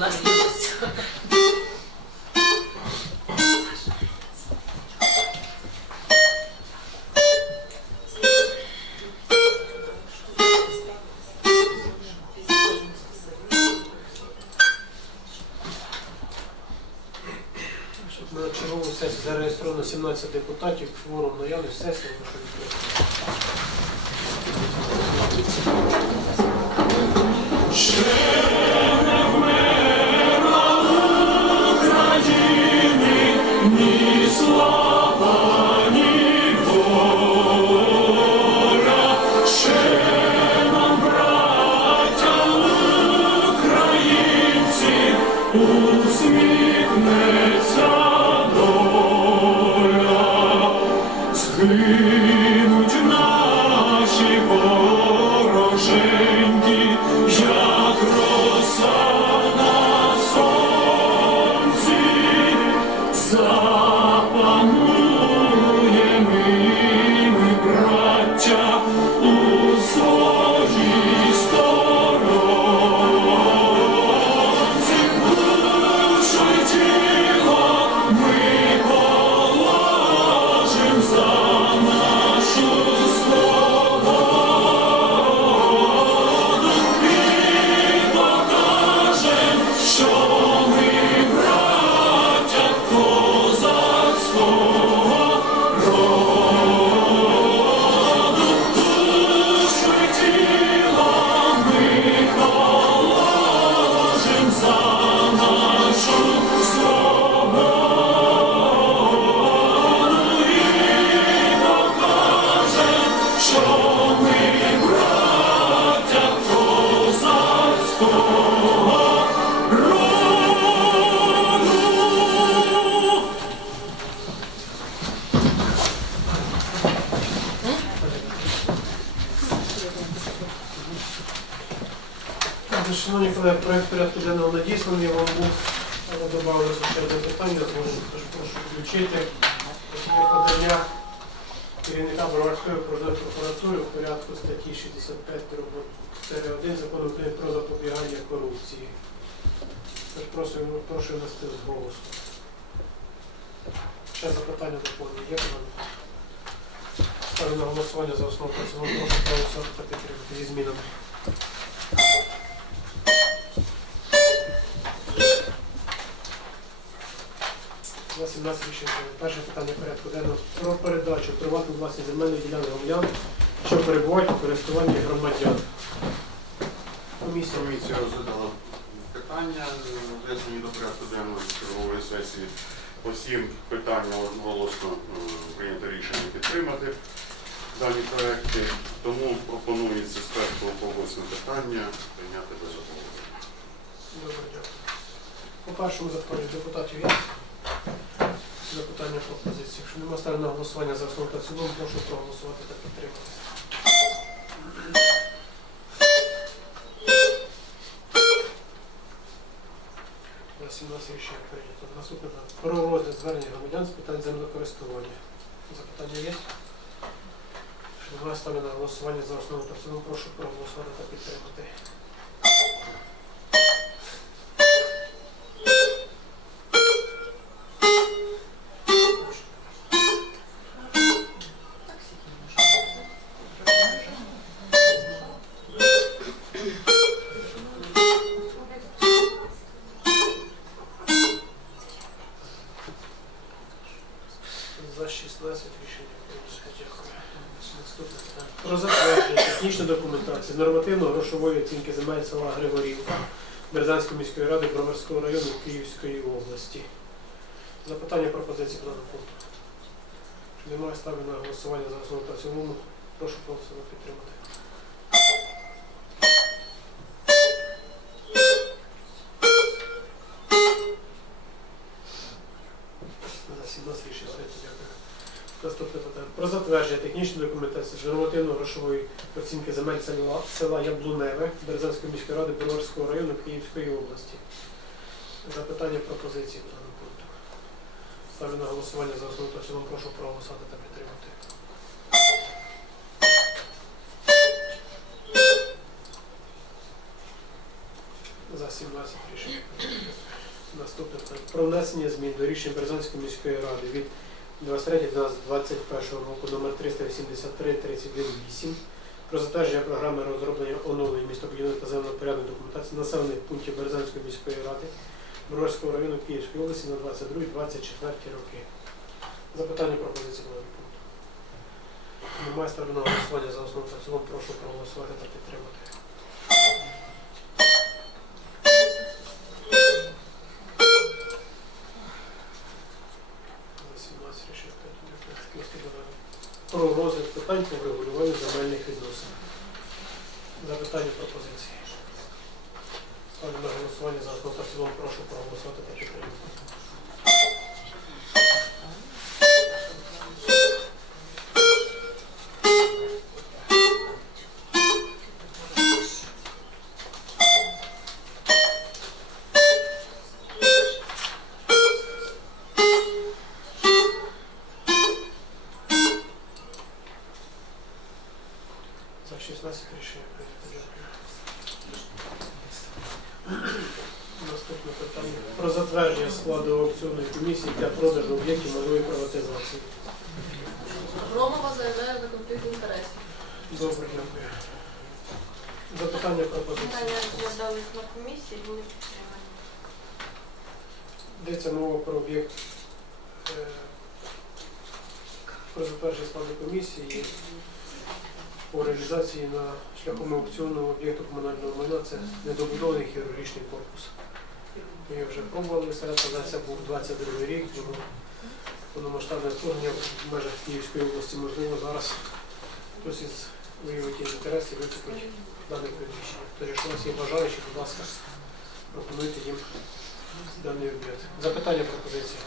Надіюсь. Щоб На чергову сесію зареєстровано 17 депутатів, форум наявність сесії. прошу Шановні колеги, проект порядку денного надісланий, вам був додавали ще одне питання, тож прошу включити. Подання керівника Броварської окружної прокуратури в порядку статті 65 1 закону України про запобігання корупції. Тож прошу, прошу внести з голосу. Ще запитання доповнення є мене? Ставлю на голосування за основу цілому. прошу проголосувати зі змінами. 17 рішення. Перше питання порядку денного про передачу приватну власність земельної ділянки громадян, що перебувають у користуванні громадян. Комісія. Комісія розглядала питання, внесені до порядку денного чергової сесії. По всім питанням одноголосно е, прийнято рішення підтримати дані проекти. Тому пропонується першого по питання прийняти без обговорення. Добре, дякую. По першому закону депутатів є запитання пропозиції. Якщо немає ставлю на голосування за основу та в цілому, прошу проголосувати та підтримати. На 17. Наступне. Про розгляд звернення громадян з питань землекористування. Запитання є? Якщо немає ставлю на голосування за основу та в цілому, прошу проголосувати та підтримати. Нормативно-грошової оцінки земель села Григорівка Березанської міської ради Броварського району Київської області. Запитання пропозиції по даному пункту. Немає ставлю на голосування за основу та цілому? Прошу проголосувати підтримати. За 17 рішення. Дякую. Наступне. Про затвердження технічної документації з нормативно-грошової оцінки земель села, села Яблуневе Березанської міської ради Броварського району Київської області. Запитання пропозиції по даному пункту. Ставлю на голосування за основу та цілому. Прошу проголосувати та підтримати. За 17 рішення. Наступне. Про внесення змін до рішень Березанської міської ради від 23.12.21 року номер 383 318 про затвердження програми розроблення оновлення містобудівної та землепорядної документації населених пунктів Березанської міської ради Броварського району Київської області на 22-24 роки. Запитання пропозиції були пункту. Немає ставлю голосування за основу та цілому. Прошу проголосувати та підтримати. Про розгляд питань по врегулюванню земельних відносин. Запитання пропозиції. Ставлю на голосування за основу та цілому. Прошу проголосувати та. Аукціонної комісії для продажу об'єктів малої приватизації. Громова заявляє за конфлікт інтересів. Добре, дякую. Запитання пропозиції. Питання розглядались на комісії, були підтримані. Йдеться мова про об'єкт е, про затвердження складу комісії по реалізації на шляхом аукціону об'єкту комунального майна. Це недобудований хірургічний корпус. Ми його вже пробували серед це був 22 рік, було повномасштабне вторгнення в межах Київської області. Можливо, зараз хтось із виявить і викупить дане приміщення. Тож, якщо у вас є бажаючі, будь ласка, пропонуйте їм даний об'єкт. Запитання пропозиції.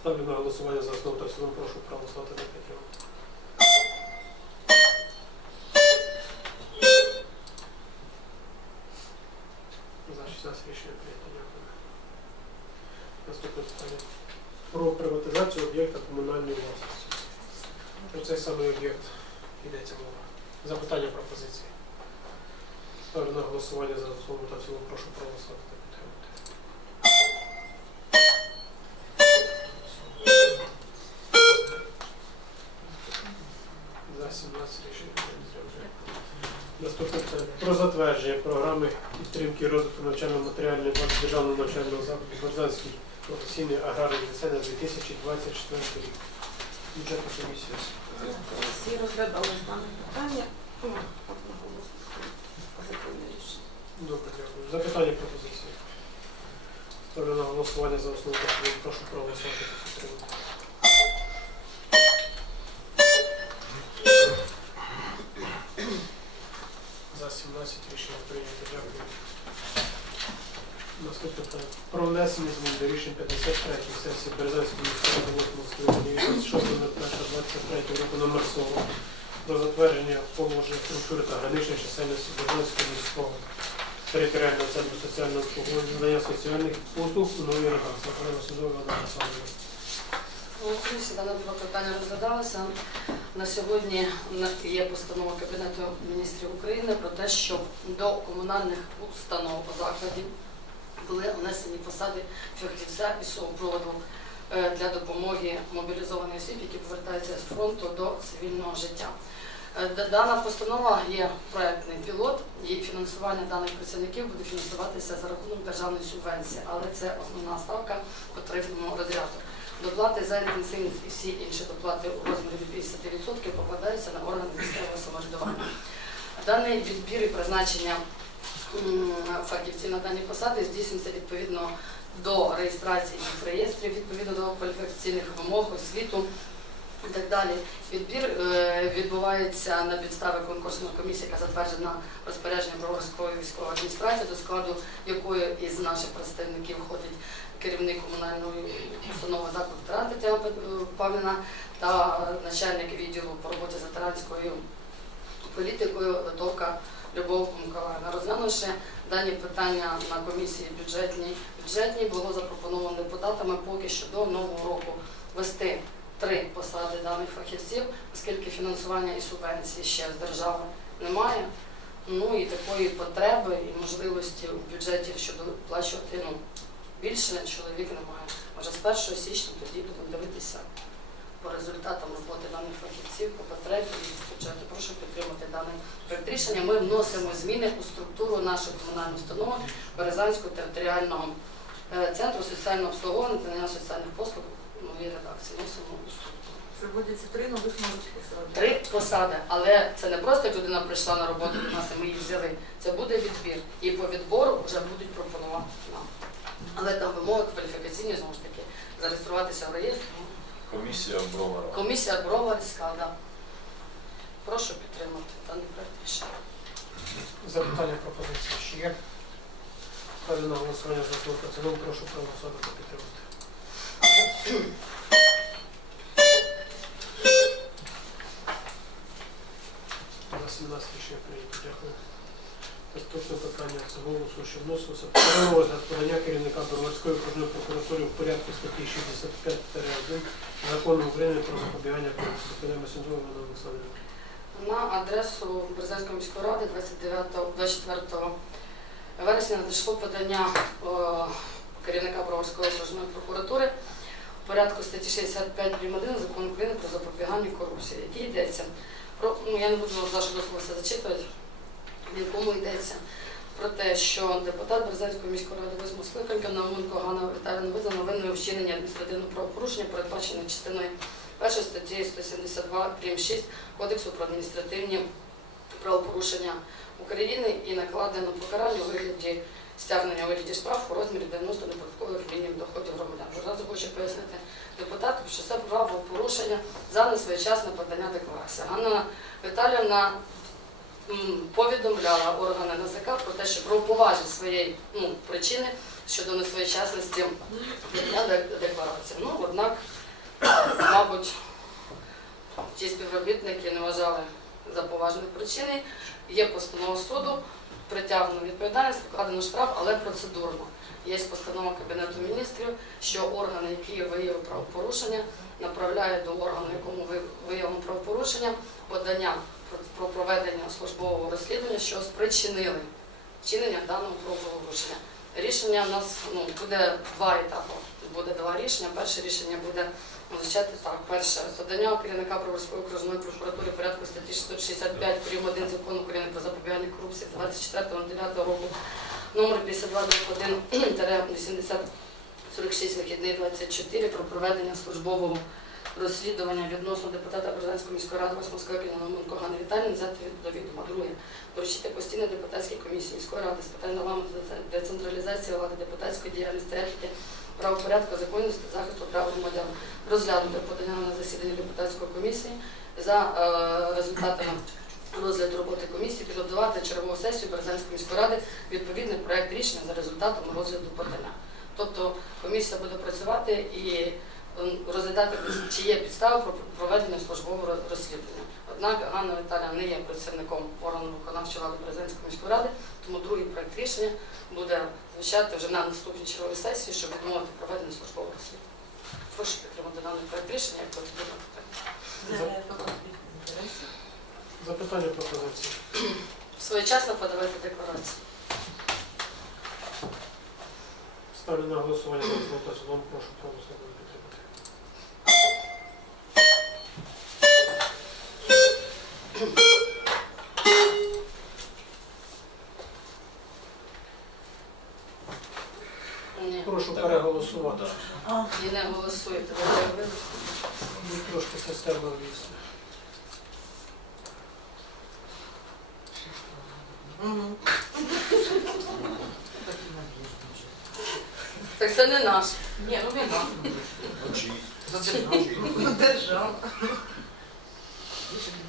Ставлю на голосування за основу та в цілому. Прошу проголосувати та підтримати. Про приватизацію об'єкта комунальної власності. Про цей самий об'єкт йдеться мова. Запитання пропозиції. Ставлю на голосування за основу та в цілому. Прошу проголосувати та підтримати. За 17 рішення прийнято. Наступне питання. Про затвердження програми підтримки розвитку навчально-матеріальної бази державного навчального закладу Борзанський професійний аграрний ліцей на 2024 рік. Бюджетна комісія. Всі розглядали дане питання. Ну. Добре, дякую. Запитання пропозиції. Ставлю на голосування за основу. Прошу проголосувати. За 17 рішення прийнято. Дякую. Наступне питання. Про внесення змін до рішень 53 сесії Березанської міської 8 скликання від 26.01.23 року номер 40 про затвердження положення структури та граничної чисельності Березанського міського територіального центру соціального обслуговування надання соціальних послуг у новій редакції. Окремо судовий Олег Олександрович. У комісії дане два питання розглядалися. На сьогодні є постанова Кабінету міністрів України про те, що до комунальних установ закладів були внесені посади фахівця і супроводу е, для допомоги мобілізованих осіб, які повертаються з фронту до цивільного життя. Е, Дана постанова є проектний пілот, і фінансування даних працівників буде фінансуватися за рахунок державної субвенції, але це основна ставка по тарифному розряду. Доплати за інтенсивність і всі інші доплати у розмірі 50% покладаються на органи місцевого самоврядування. Даний відбір і призначення м, фахівців на дані посади здійснюється відповідно до реєстрації в реєстрі, відповідно до кваліфікаційних вимог, освіту і так далі. Відбір е, відбувається на підставі конкурсної комісії, яка затверджена розпорядженням Броварської військової адміністрації, до складу якої із наших представників входить керівник комунальної установи заклад ветеран Тетяна Пет- Павліна та начальник відділу по роботі з ветеранською політикою Литовка Любов Миколаївна. Розглянувши дані питання на комісії бюджетній, бюджетній було запропоновано депутатами поки що до нового року вести три посади даних фахівців, оскільки фінансування і субвенції ще з держави немає. Ну і такої потреби і можливості у бюджеті щодо виплачувати ну, більше чоловік немає. Може з 1 січня тоді будемо дивитися по результатам роботи даних фахівців, по потребі і бюджету. Прошу підтримати даний проект рішення. Ми вносимо зміни у структуру нашої комунальної установи Березанського територіального е, центру соціального обслуговування та надання соціальних послуг нової редакції. Вносимо у структуру. Це вводяться три нових нових посади. Три посади, але це не просто як людина прийшла на роботу до нас і ми її взяли. Це буде відбір. І по відбору вже будуть пропонувати нам. Але там вимоги кваліфікаційні знову ж таки зареєструватися в реєстрі. Комісія Бровара. Комісія Броварська, да. Прошу підтримати даний проект рішення. Запитання пропозиції ще є. Ставлю на голосування за основу цілому. Прошу проголосувати та підтримати. На 17 рішення прийнято. Дякую. Наступне питання це голосу, що вносилося про розгляд подання керівника Броварської окружної прокуратури в порядку статті 65-1 закону України про запобігання корупції. Сензова Івана Олександрівна. На адресу Березанської міської ради 29 24 вересня надійшло подання е, керівника Броварської окружної прокуратури в порядку статті 65 прим. 1 закону України про запобігання корупції, який йдеться про ну я не буду дослову зачитувати, в якому йдеться про те, що депутат Березанської міської ради восьмого скликання Науменко Ганна Віталіївна визнана винною вчинення адміністративного правопорушення, передбачене частиною першої статті 172 прим. 6 Кодексу про адміністративні правопорушення України і накладено покарання у вигляді стягнення у вигляді штрафу у розмірі 90 неподаткових мінімум доходів громадян. Одразу хочу пояснити депутату, що це правопорушення за несвоєчасне подання декларації. Ганна Віталіївна повідомляла органи НАЗК про те, що про поважні своєї ну, причини щодо несвоєчасності декларації. Ну, однак, мабуть, ті співробітники не вважали за поважні причини. Є постанова суду, притягнено відповідальність, вкладено штраф, але процедурно. Є постанова Кабінету міністрів, що органи, які виявили правопорушення, направляють до органу, якому ви- виявлено правопорушення, подання про- про проведення службового розслідування, що спричинили вчинення даного правопорушення. Рішення у нас ну, буде два етапи. Буде два рішення. Перше рішення буде означати так. Перше, подання керівника Броварської окружної прокуратури в порядку статті 665 прим. 1 закону України про запобігання корупції з 24.09 року номер 5221-8046 вихідний 24 про проведення службового розслідування відносно депутата Березанської міської ради 8 скликання Науменко Ганни Віталіївни взяти до відома. Друге, доручити постійної депутатській комісії міської ради з питань регламенту децентралізації влади депутатської діяльності, етики, правопорядку, законності, захисту прав громадян розглянути подання на засідання депутатської комісії за е, результатами розгляду роботи комісії, підготувати чергову сесію Березанської міської ради відповідний проект рішення за результатами розгляду подання. Тобто комісія буде працювати і розглядати, чи є підстави про проведення службового розслідування. Однак Ганна Віталія не є працівником органу виконавчої влади Березанської міської ради, тому другий проект рішення буде звучати вже на наступній черговій сесії, щоб відмовити проведення службового розслідування. Прошу підтримати даний проект рішення як процедурне питання. Інтересів. Запитання пропозиції. Своєчасно подавати декларацію. Ставлю на голосування за основу та цілому. Прошу проголосувати підтримати. Прошу переголосувати. І не голосуєте. Ви- ви- Ну, Трошки система ввісти. Мгм. Так це не наш. Ні, ну нам. Ну. Держава.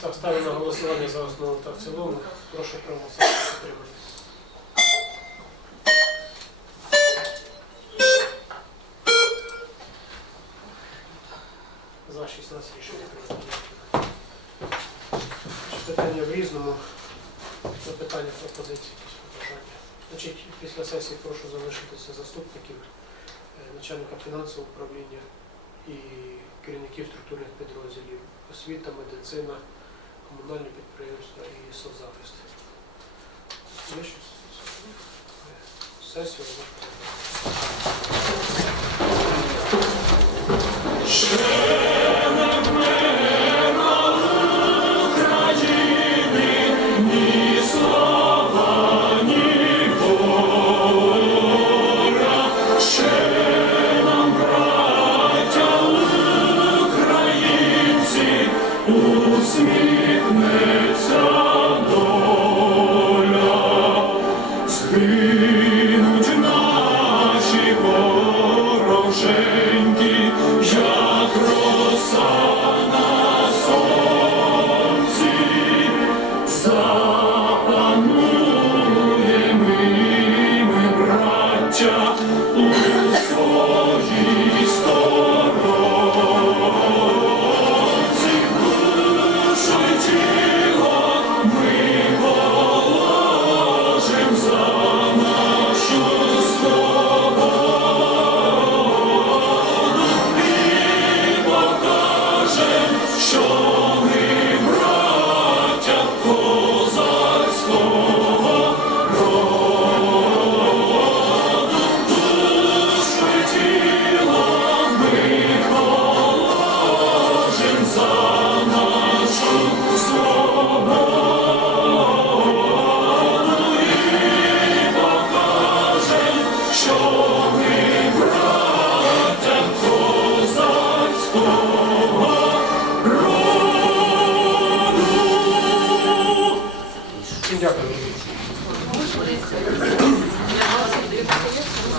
Так, ставлю на голосування за основу та в цілому. Прошу проголосувати підтримати. За 16 рішення прийнято. Питання в різному. Запитання, пропозиції, якісь побажання. Значить, після сесії прошу залишитися заступників, начальника фінансового управління і керівників структурних підрозділів, освіта, медицина, комунальні підприємства і соцзахист. Сесію. Ні